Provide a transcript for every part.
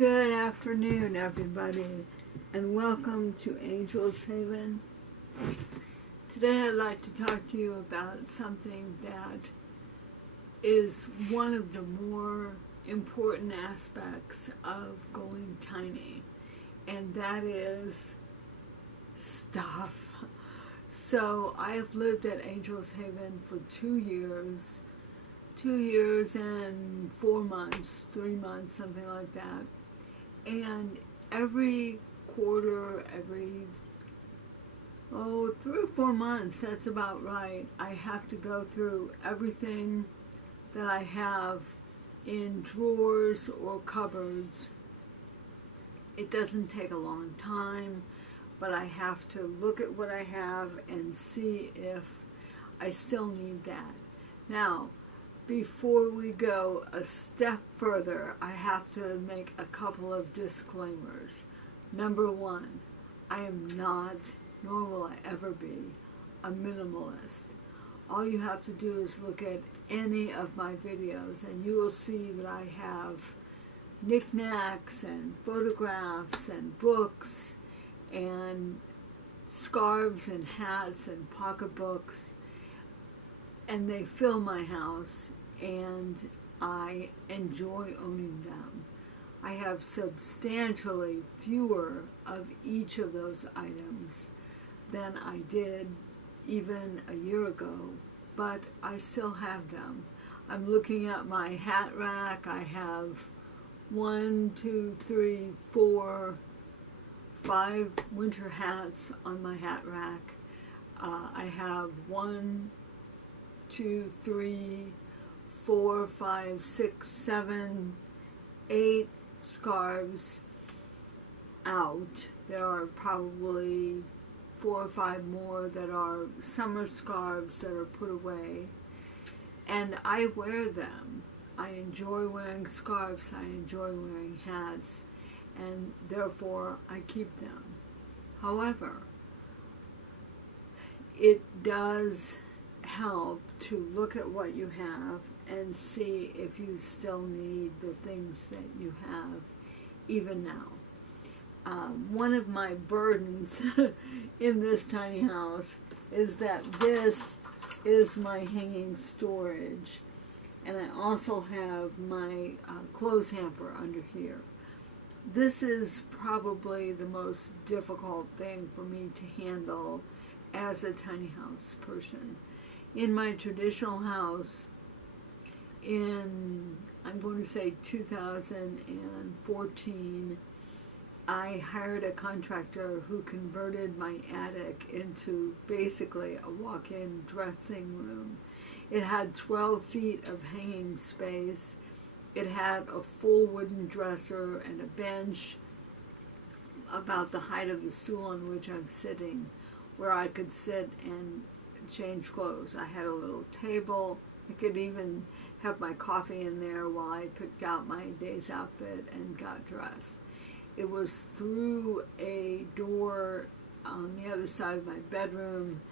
Good afternoon, everybody, and welcome to Angel's Haven. Today I'd like to talk to you about something that is one of the more important aspects of going tiny, and that is stuff. So I have lived at Angel's Haven for 2 years, 2 years and 4 months, 3 months, something like that. And every quarter, every 3 or 4 months, that's about right, I have to go through everything that I have in drawers or cupboards. It doesn't take a long time, but I have to look at what I have and see if I still need that. Now, before we go a step further, I have to make a couple of disclaimers. Number one, I am not, nor will I ever be, a minimalist. All you have to do is look at any of my videos and you will see that I have knickknacks and photographs and books and scarves and hats and pocketbooks, and they fill my house, and I enjoy owning them. I have substantially fewer of each of those items than I did even a year ago, but I still have them. I'm looking at my hat rack. I have 1, 2, 3, 4, 5 winter hats on my hat rack. I have 1, 2, 3, 4, 5, 6, 7, 8 scarves out. There are probably 4 or 5 more that are summer scarves that are put away, and I wear them. I enjoy wearing scarves, I enjoy wearing hats, and therefore I keep them. However, it does help to look at what you have and see if you still need the things that you have even now. One of my burdens in this tiny house is that this is my hanging storage, and I also have my clothes hamper under here. This is probably the most difficult thing for me to handle as a tiny house person. In my traditional house, in, I'm going to say 2014, I hired a contractor who converted my attic into basically a walk-in dressing room. It had 12 feet of hanging space. It had a full wooden dresser and a bench about the height of the stool on which I'm sitting, where I could sit and change clothes. I had a little table. I could even have my coffee in there while I picked out my day's outfit and got dressed. It was through a door on the other side of my bedroom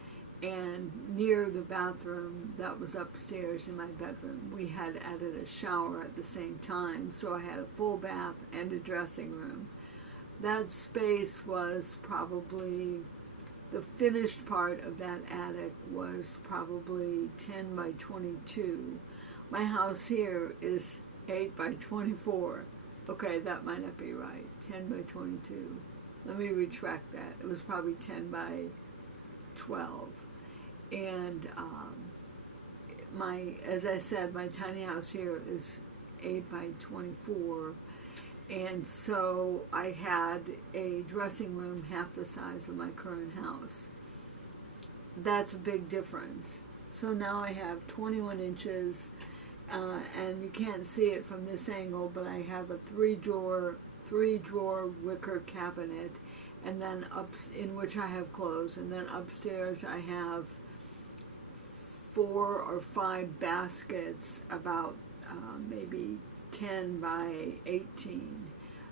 and near the bathroom that was upstairs in my bedroom. We had added a shower at the same time, so I had a full bath and a dressing room. That space was probably, the finished part of that attic was probably 10 by 22. My house here is 8 by 24. Okay, that might not be right. 10 by 22. Let me retract that. It was probably 10 by 12. And as I said, my tiny house here is 8 by 24. And so I had a dressing room half the size of my current house. That's a big difference. So now I have 21 inches, and you can't see it from this angle, but I have a three drawer wicker cabinet, and then in which I have clothes, and then upstairs I have 4 or 5 baskets about maybe 10 by 18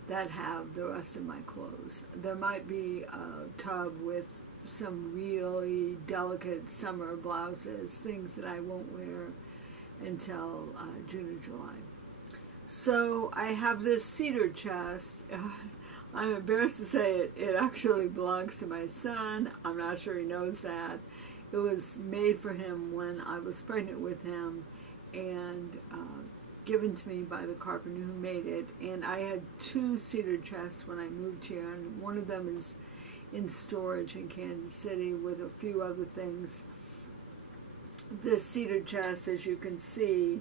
that have the rest of my clothes. There might be a tub with some really delicate summer blouses, things that I won't wear until June or July. So I have this cedar chest. I'm embarrassed to say it actually belongs to my son. I'm not sure he knows that. It was made for him when I was pregnant with him, and given to me by the carpenter who made it. And I had 2 cedar chests when I moved here, and one of them is in storage in Kansas City with a few other things. This cedar chest, as you can see,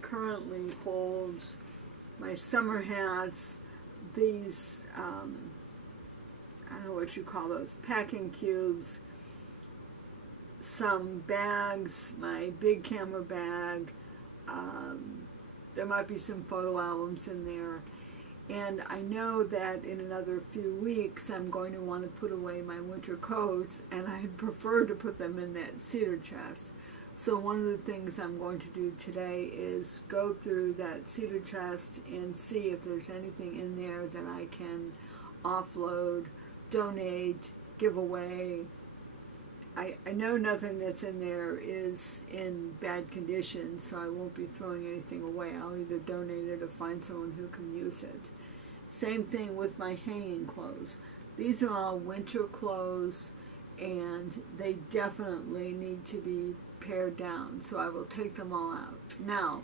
currently holds my summer hats, these, I don't know what you call those, packing cubes, some bags, my big camera bag, there might be some photo albums in there. And I know that in another few weeks I'm going to want to put away my winter coats, and I prefer to put them in that cedar chest. So one of the things I'm going to do today is go through that cedar chest and see if there's anything in there that I can offload, donate, give away. I know nothing that's in there is in bad condition, so I won't be throwing anything away. I'll either donate it or find someone who can use it. Same thing with my hanging clothes. These are all winter clothes, and they definitely need to be pared down, so I will take them all out. Now,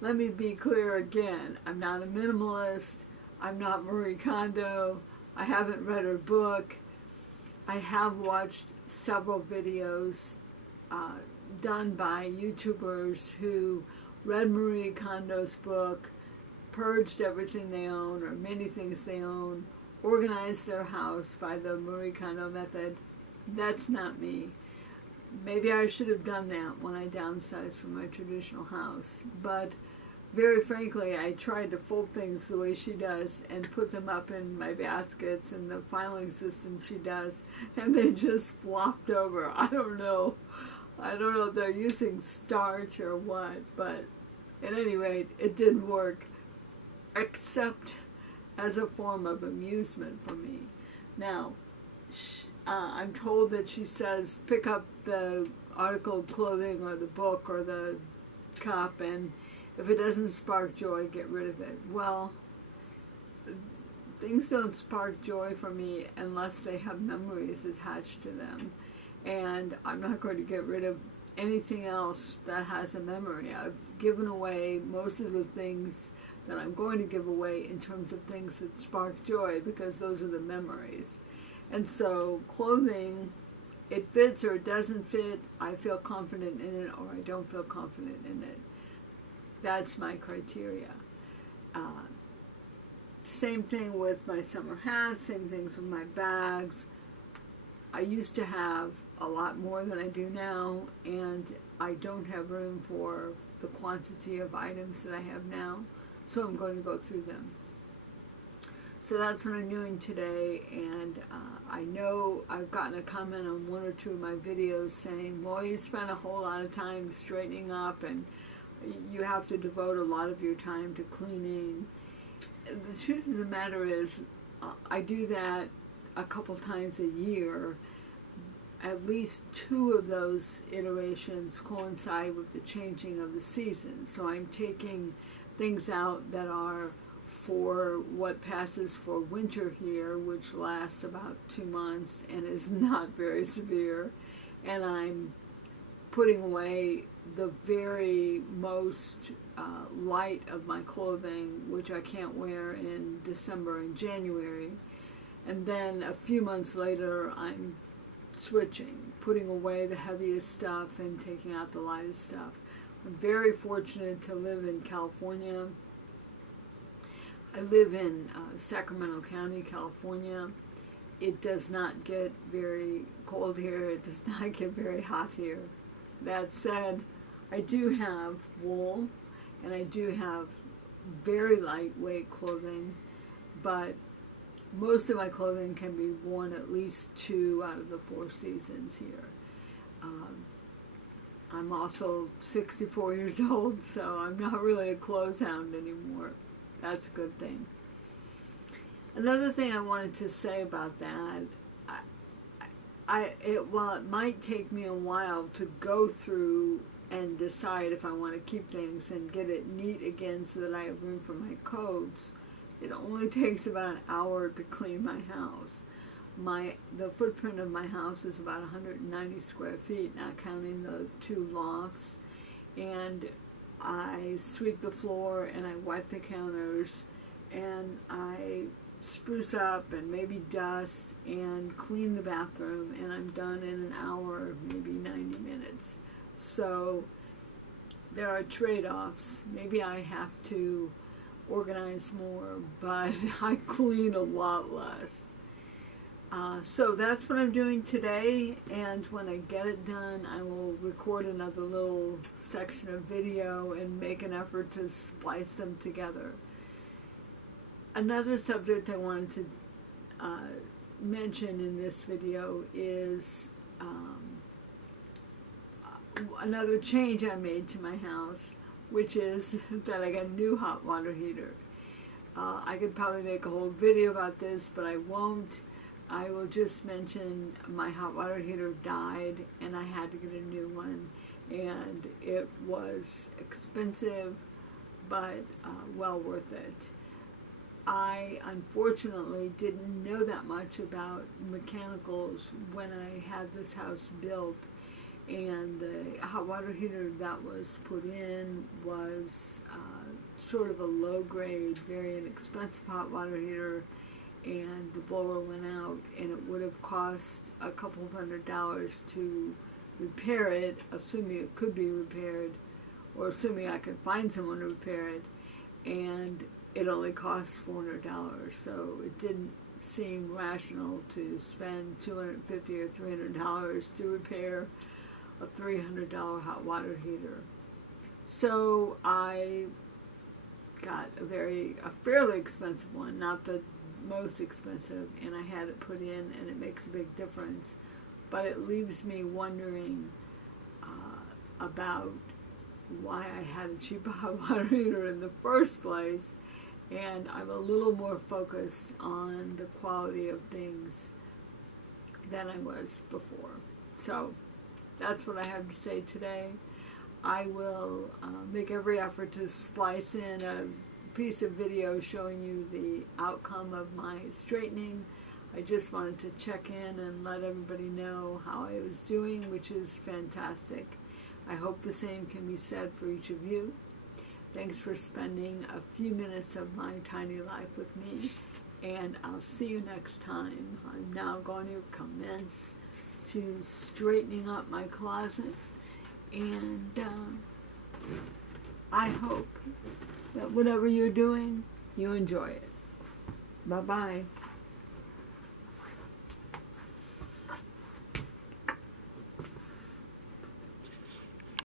let me be clear again. I'm not a minimalist. I'm not Marie Kondo. I haven't read her book. I have watched several videos done by YouTubers who read Marie Kondo's book, purged everything they own or many things they own, organized their house by the Marie Kondo method. That's not me. Maybe I should have done that when I downsized from my traditional house, but very frankly, I tried to fold things the way she does and put them up in my baskets and the filing system she does, and they just flopped over. I don't know if they're using starch or what, but at any rate, it didn't work, except as a form of amusement for me. Now, I'm told that she says pick up the article of clothing or the book or the cup, and if it doesn't spark joy, get rid of it. Well, things don't spark joy for me unless they have memories attached to them. And I'm not going to get rid of anything else that has a memory. I've given away most of the things that I'm going to give away in terms of things that spark joy, because those are the memories. And so clothing, it fits or it doesn't fit. I feel confident in it or I don't feel confident in it. That's my criteria. Same thing with my summer hats, same things with my bags. I used to have a lot more than I do now, and I don't have room for the quantity of items that I have now, so I'm going to go through them. So that's what I'm doing today, and I know I've gotten a comment on 1 or 2 of my videos saying, well, you spend a whole lot of time straightening up and you have to devote a lot of your time to cleaning. The truth of the matter is, I do that a couple times a year. At least 2 of those iterations coincide with the changing of the season. So I'm taking things out that are for what passes for winter here, which lasts about 2 months and is not very severe. And I'm putting away the very most light of my clothing, which I can't wear in December and January. And then a few months later, I'm switching, putting away the heaviest stuff and taking out the lightest stuff. I'm very fortunate to live in California. I live in Sacramento County, California. It does not get very cold here. It does not get very hot here. That said, I do have wool and I do have very lightweight clothing, but most of my clothing can be worn at least 2 out of the 4 seasons here. I'm also 64 years old, so I'm not really a clothes hound anymore. That's a good thing. Another thing I wanted to say about that, while it might take me a while to go through and decide if I want to keep things and get it neat again so that I have room for my coats, it only takes about an hour to clean my house. The footprint of my house is about 190 square feet, not counting the 2 lofts. And I sweep the floor and I wipe the counters and I spruce up and maybe dust and clean the bathroom, and I'm done in an hour, maybe 90 minutes. So there are trade-offs. Maybe I have to organize more, but I clean a lot less. So that's what I'm doing today, and when I get it done, I will record another little section of video and make an effort to splice them together. Another subject I wanted to mention in this video is another change I made to my house, which is that I got a new hot water heater. I could probably make a whole video about this, but I won't. I will just mention my hot water heater died and I had to get a new one, and it was expensive, but well worth it. I unfortunately didn't know that much about mechanicals when I had this house built, and the hot water heater that was put in was sort of a low-grade, very inexpensive hot water heater, and the blower went out, and it would have cost a couple of $100 to repair it, assuming it could be repaired, or assuming I could find someone to repair it, and it only cost $400, so it didn't seem rational to spend $250 or $300 to repair a $300 hot water heater. So I got a fairly expensive one, not the most expensive, and I had it put in, and it makes a big difference. But it leaves me wondering about why I had a cheap hot water heater in the first place, and I'm a little more focused on the quality of things than I was before. So that's what I have to say today. I will make every effort to splice in a piece of video showing you the outcome of my straightening. I just wanted to check in and let everybody know how I was doing, which is fantastic. I hope the same can be said for each of you. Thanks for spending a few minutes of my tiny life with me, and I'll see you next time. I'm now going to commence to straightening up my closet, and I hope that whatever you're doing, you enjoy it. Bye-bye.